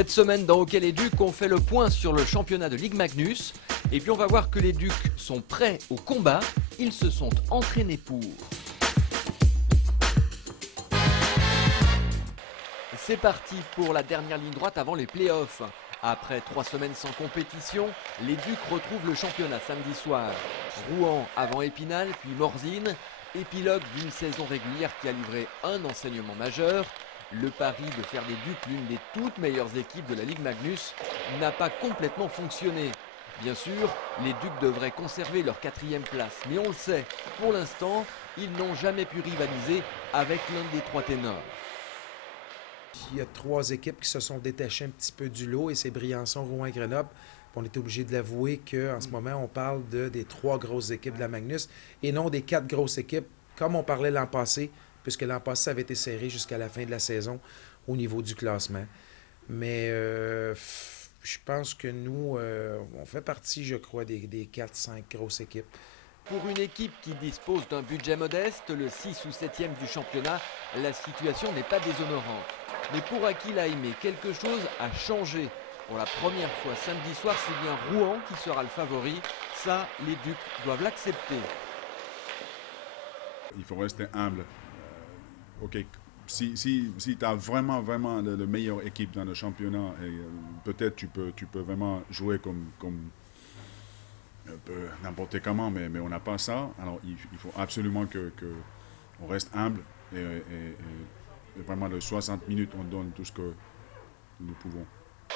Cette semaine dans Hockey les Ducs, on fait le point sur le championnat de Ligue Magnus. Et puis on va voir que les Ducs sont prêts au combat. Ils se sont entraînés pour. C'est parti pour la dernière ligne droite avant les playoffs. Après 3 semaines sans compétition, les Ducs retrouvent le championnat samedi soir. Rouen avant Épinal, puis Morzine. Épilogue d'une saison régulière qui a livré un enseignement majeur. Le pari de faire des Ducs l'une des toutes meilleures équipes de la Ligue Magnus n'a pas complètement fonctionné. Bien sûr, les Ducs devraient conserver leur 4e place, mais on le sait, pour l'instant, ils n'ont jamais pu rivaliser avec l'un des 3 ténors. Il y a 3 équipes qui se sont détachées un petit peu du lot et c'est Briançon, Rouen et Grenoble. On est obligé de l'avouer qu'en ce moment, on parle des 3 grosses équipes de la Magnus et non des 4 grosses équipes, comme on parlait l'an passé, puisque l'an passé, ça avait été serré jusqu'à la fin de la saison au niveau du classement. Mais je pense que nous, on fait partie, je crois, des 4-5 grosses équipes. Pour une équipe qui dispose d'un budget modeste, le 6 ou 7e du championnat, la situation n'est pas déshonorante. Mais pour Akil Aimé, quelque chose a changé. Pour la première fois samedi soir, c'est bien Rouen qui sera le favori. Ça, les Ducs doivent l'accepter. Il faut rester humble. Ok, si tu as vraiment la meilleure équipe dans le championnat, peut-être tu peux vraiment jouer comme un peu n'importe comment, mais on n'a pas ça. Alors il faut absolument qu'on reste humble et vraiment de 60 minutes, on donne tout ce que nous pouvons.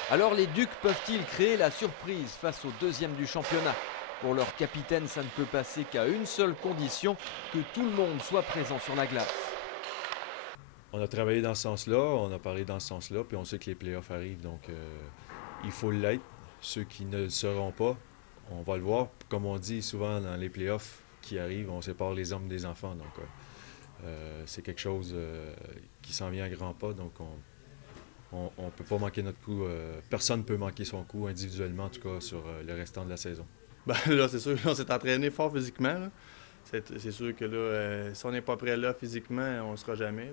Alors les Ducs peuvent-ils créer la surprise face au 2e du championnat? Pour leur capitaine, ça ne peut passer qu'à une seule condition, que tout le monde soit présent sur la glace. On a travaillé dans ce sens-là, on a parlé dans ce sens-là, puis on sait que les playoffs arrivent, donc il faut l'être. Ceux qui ne le seront pas, on va le voir. Comme on dit souvent dans les playoffs qui arrivent, on sépare les hommes des enfants. Donc c'est quelque chose qui s'en vient à grands pas, donc on ne peut pas manquer notre coup. Personne ne peut manquer son coup individuellement, en tout cas, sur le restant de la saison. Ben, là, c'est sûr, on s'est entraîné fort physiquement. Là. C'est sûr que là, si on n'est pas prêt là physiquement, on ne sera jamais.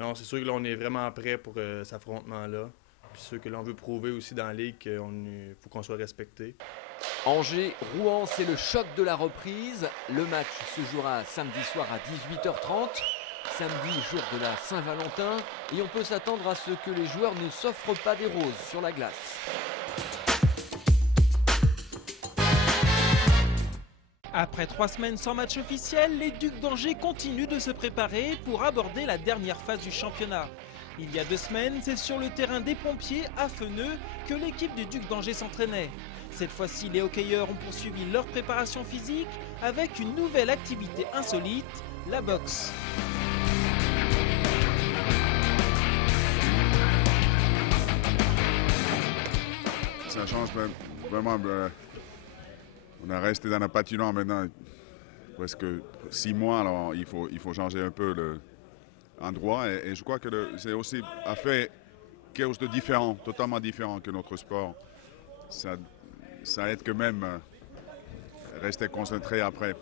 Non, c'est sûr que là, on est vraiment prêt pour cet affrontement-là. Puis c'est sûr que là, on veut prouver aussi dans la Ligue qu'il faut qu'on soit respecté. Angers-Rouen, c'est le choc de la reprise. Le match se jouera samedi soir à 18h30. Samedi, jour de la Saint-Valentin. Et on peut s'attendre à ce que les joueurs ne s'offrent pas des roses sur la glace. Après 3 semaines sans match officiel, les Ducs d'Angers continuent de se préparer pour aborder la dernière phase du championnat. Il y a 2 semaines, c'est sur le terrain des Pompiers à Feneux que l'équipe des Ducs d'Angers s'entraînait. Cette fois-ci, les hockeyeurs ont poursuivi leur préparation physique avec une nouvelle activité insolite, la boxe. Ça change vraiment. On a resté dans la patinoire maintenant presque 6 mois, alors il faut changer un peu l'endroit. Et je crois que c'est aussi a fait quelque chose de différent, totalement différent que notre sport. Ça aide quand même rester concentré après.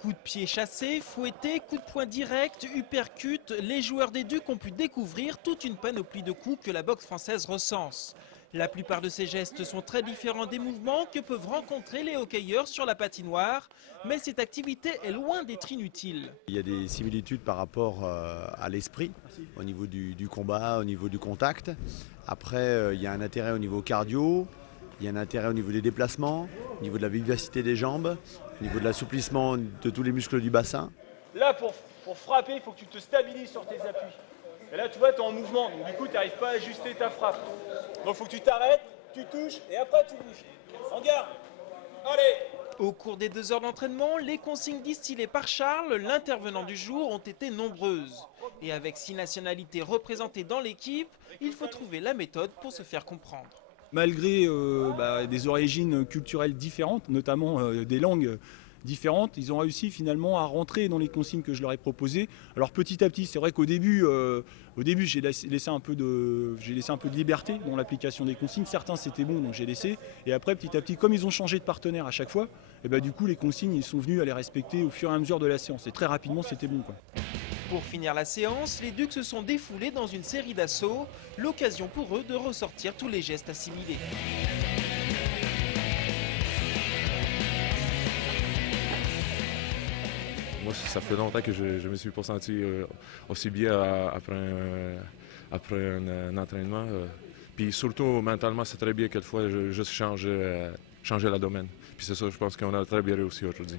Coup de pied chassé, fouetté, coup de poing direct, uppercut, les joueurs des Ducs ont pu découvrir toute une panoplie de coups que la boxe française recense. La plupart de ces gestes sont très différents des mouvements que peuvent rencontrer les hockeyeurs sur la patinoire, mais cette activité est loin d'être inutile. Il y a des similitudes par rapport à l'esprit, au niveau du combat, au niveau du contact. Après, il y a un intérêt au niveau cardio, il y a un intérêt au niveau des déplacements, au niveau de la vivacité des jambes, au niveau de l'assouplissement de tous les muscles du bassin. Là, pour frapper, il faut que tu te stabilises sur tes appuis. Et là, tu vois, tu es en mouvement, donc du coup, tu n'arrives pas à ajuster ta frappe. Donc, il faut que tu t'arrêtes, tu touches, et après, tu bouges. En garde. Allez. Au cours des 2 heures d'entraînement, les consignes distillées par Charles, l'intervenant du jour, ont été nombreuses. Et avec 6 nationalités représentées dans l'équipe, il faut trouver la méthode pour se faire comprendre. Malgré des origines culturelles différentes, notamment des langues différentes, ils ont réussi finalement à rentrer dans les consignes que je leur ai proposées. Alors petit à petit, c'est vrai qu'au début, j'ai laissé un peu de liberté dans l'application des consignes. Certains c'était bon, donc j'ai laissé. Et après, petit à petit, comme ils ont changé de partenaire à chaque fois, et du coup les consignes ils sont venus à les respecter au fur et à mesure de la séance. Et très rapidement, c'était bon, quoi. Pour finir la séance, les Ducs se sont défoulés dans une série d'assauts, l'occasion pour eux de ressortir tous les gestes assimilés. Moi, ça fait longtemps que je me suis pas senti aussi bien après un entraînement. Puis surtout, mentalement, c'est très bien quelquefois juste changer la domaine. Puis c'est ça, je pense qu'on a très bien réussi aujourd'hui.